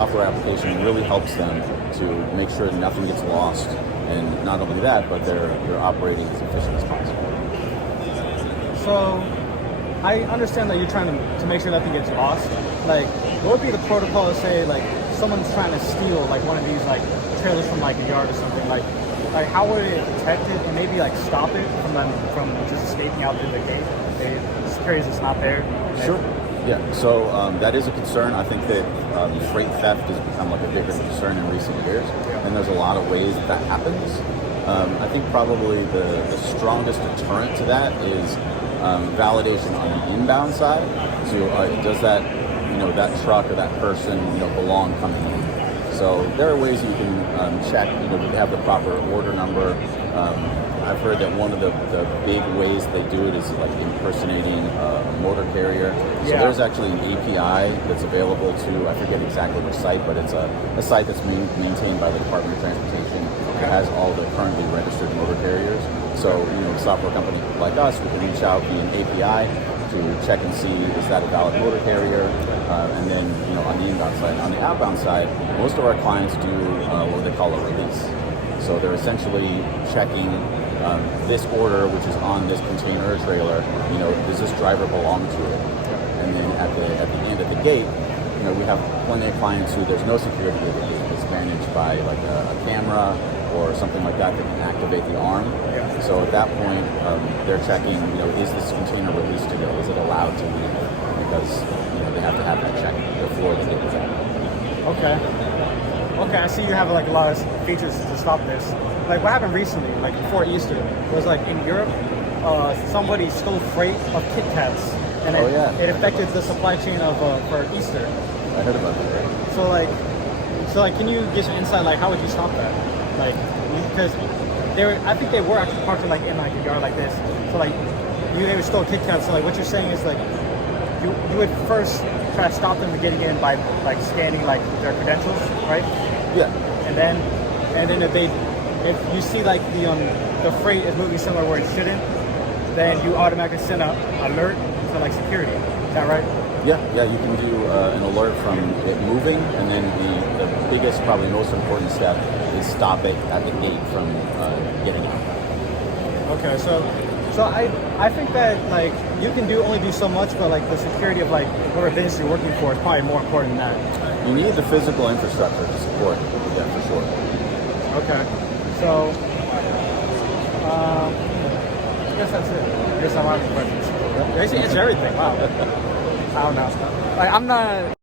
software application really helps them to make sure nothing gets lost, and not only that, but they're operating as efficient as possible. So I understand that you're trying to make sure nothing gets lost. Like, what would be the protocol to say, like, someone's trying to steal, like, one of these, like, trailers from, like, a yard or something? Like how would it detect it and maybe, like, stop it from just escaping out through the gate? Security is not there. Sure. Yeah, so that is a concern. I think that freight theft has become like a bigger concern in recent years, and there's a lot of ways that happens. I think probably the strongest deterrent to that is validation on the inbound side. So does that that truck or that person belong coming in? So there are ways you can check. We have the proper order number. I've heard that one of the big ways they do it is like impersonating a motor carrier. So there's actually an API that's available to, I forget exactly which site, but it's a site that's maintained by the Department of Transportation. It has all the currently registered motor carriers. So a software company like us, we can reach out via an API to check and see, is that a valid motor carrier? And then on the inbound side. On the outbound side, most of our clients do what they call a release. So they're essentially checking this order, which is on this container or trailer, does this driver belong to it? And then at the end of the gate, we have plenty of clients who there's no security at the gate. It's managed by like a camera or something like that that can activate the arm. So at that point, they're checking, is this container released to go? Is it allowed to leave? Because they have to have that check before they get that. Okay, I see you have like a lot of features to stop this. Like what happened recently, like before Easter, was like in Europe, somebody stole freight of Kit Kats, and it affected the supply chain of for Easter. I heard about that. So can you give some insight? Like, how would you stop that? Like, because I think they were actually parked in like a yard like this. So like, they would stole Kit Kats. So like, what you're saying is like, you would first try to stop them from getting in by like scanning like their credentials, right? Yeah. And then if you see like the freight is moving somewhere where it shouldn't, then you automatically send an alert to like security. Is that right? Yeah, you can do an alert from it moving, and then the biggest, probably most important step is stop it at the gate from getting out. Okay, so I think that like you can only do so much, but like the security of like whatever business you're working for is probably more important than that. You need the physical infrastructure to support it, yeah, for sure. Okay, so I guess that's it. I guess I'm out of questions. Basically, it's everything. Wow. I don't know. Like I'm not.